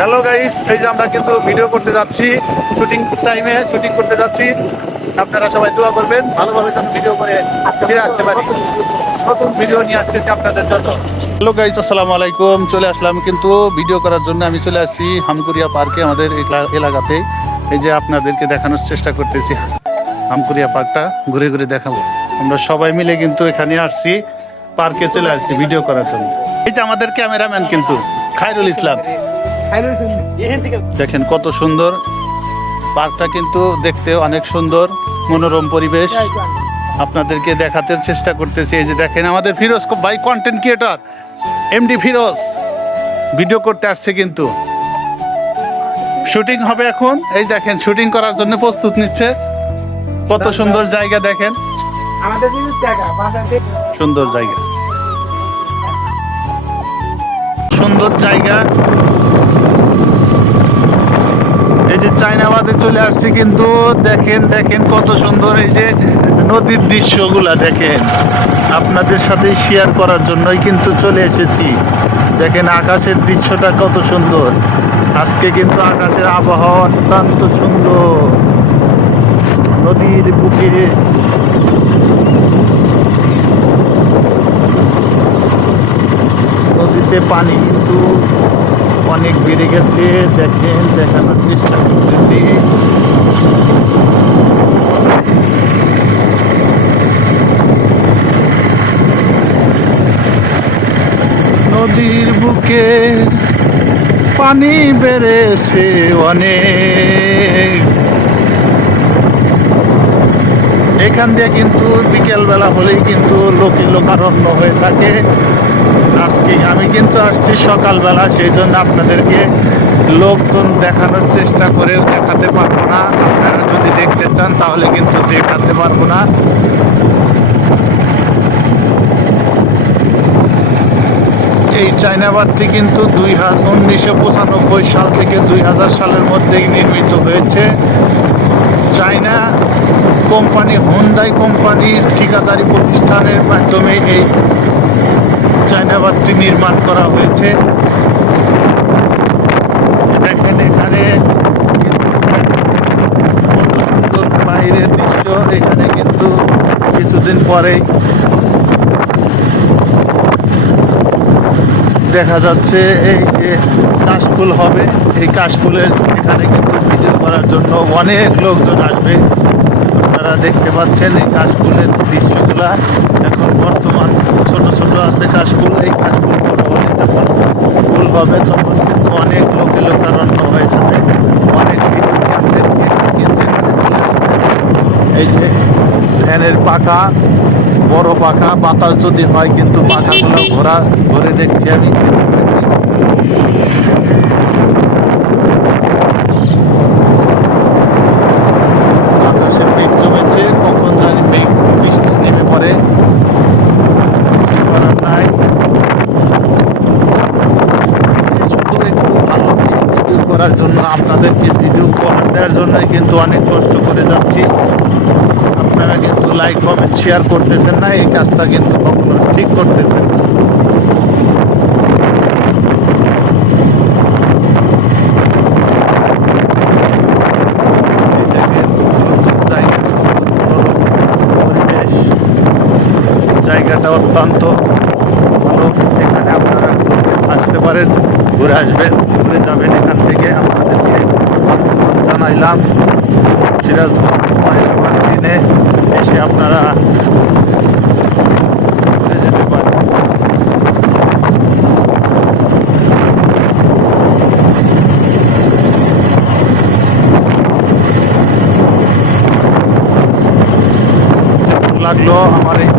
Hello guys এই যে আমরা কিন্তু ভিডিও করতে যাচ্ছি। শুটিং টাইমে শুটিং করতে যাচ্ছি। আপনারা সবাই দোয়া করবেন। ভালোভাবে ভিডিও করে ফিরে আসতে পারি। নতুন ভিডিও নিয়ে আসতেছি আপনাদের জন্য। হ্যালো গাইস আসসালামু আলাইকুম। চলে আসলাম কিন্তু ভিডিও করার জন্য আমি চলে আসছি হামকুরিয়া পার্কে, আমাদের এলাকাতে। এই যে আপনাদেরকে দেখানোর চেষ্টা করতেছি। হামকুরিয়া পার্কটা ঘুরে ঘুরে দেখাবো। আমরা সবাই মিলে কিন্তু এখানে আসছি, পার্কে চলে আসছি ভিডিও করার জন্য। এই যে আমাদের ক্যামেরাম্যান কিন্তু, খায়রুল ইসলাম। দেখেন কত সুন্দর। পার্কটা কিন্তু দেখতে অনেক সুন্দর মনোরম পরিবেশ। আপনাদেরকে দেখাতে চেষ্টা করতেছি। এই যে দেখেন আমাদের ফিরোজ খুব ভাই content creator MD Firoz. Video করতে আসছে কিন্তু। শুটিং হবে এখন। এই দেখেন শুটিং করার জন্য প্রস্তুত নিচ্ছে। কত সুন্দর জায়গা দেখেন। আমাদের সুন্দর জায়গা। সুন্দর জায়গা। এই যে চাইনাবাদে চলে আসছি কিন্তু দেখেন দেখেন কত সুন্দর এই যে নদীর দৃশ্যগুলা দেখেন। আপনাদের সাথে শেয়ার করার জন্যই কিন্তু চলে এসেছি। দেখেন আকাশের দৃশ্যটা কত সুন্দর। আজকে কিন্তু আকাশের আবহাওয়া অত্যন্ত সুন্দর। নদীর বুকে নদীতে পানি, কিন্তু অনেক বেড়ে গেছে। দেখেন, দেখানোর চেষ্টা করতেছি। নদীর বুকে পানি বেড়েছে অনেক। এখান দিয়ে কিন্তু বিকেলবেলা হলেই কিন্তু লোকে লোকারণ্য হয়ে থাকে। আজকে আমি কিন্তু আসছি সকালবেলা সেই জন্য আপনাদেরকে লোকজন দেখানোর চেষ্টা করেও দেখাতে পারব না। আপনারা যদি দেখতে চান, তাহলে কিন্তু দেখাতে পারব না। এই চায়নাবাদটি কিন্তু দুই হাজার উনিশশো পঁচানব্বই সাল থেকে দুই হাজার সালের মধ্যেই নির্মিত হয়েছে। চায়না কোম্পানি, হুন্ডাই কোম্পানির ঠিকাদারি প্রতিষ্ঠানের মাধ্যমে এই চায়নাবাদটি নির্মাণ করা হয়েছে। দেখেন এখানে বাইরের দৃশ্য, এখানে কিন্তু কিছুদিন পরেই দেখা যাচ্ছে এই যে কাশফুল হবে। এই কাশফুলের এখানে কিন্তু ভিডিও করার জন্য অনেক লোকজন আসবে। আপনারা দেখতে পাচ্ছেন এই কাশফুলের দৃশ্যগুলা এখন বর্তমান ছোট ছোট আছে কাশফুল এই কাশফুল বড় হলে যখন ফুল হবে তখন কিন্তু অনেক লোকে লোকারণ্য হয়ে যাবে অনেক ভিডিও আপনাদেরকে কিন্তু এখানে চলে আসবে। এই যে ফ্যানের পাখা, বড় পাখা, বাতাস যদি হয় কিন্তু পাখাগুলো ঘোরা, ঘুরে দেখছি আমি। মেঘ জমেছে, কখন জানি মেঘ, বৃষ্টি নেমে পড়ে। নাই। করার জন্য আপনাদেরকে ভিডিও করার দেওয়ার জন্যই কিন্তু অনেক কষ্ট করে যাচ্ছি। কিন্তু লাইক কমেন্ট শেয়ার করতেছেন না, এই কাজটা কিন্তু কখনো ঠিক করতেছেন না। জায়গাটা অত্যন্ত ভালো। এখানে আপনারা ঘুরতে আসতে পারেন, ঘুরে আসবেন, ঘুরে যাবেন এখান থেকে। আপনাদেরকে জানাইলাম, সিরাজগঞ্জ দিনে এসে আপনারা ঘুরে যেতে পারেন লাগল আমার এই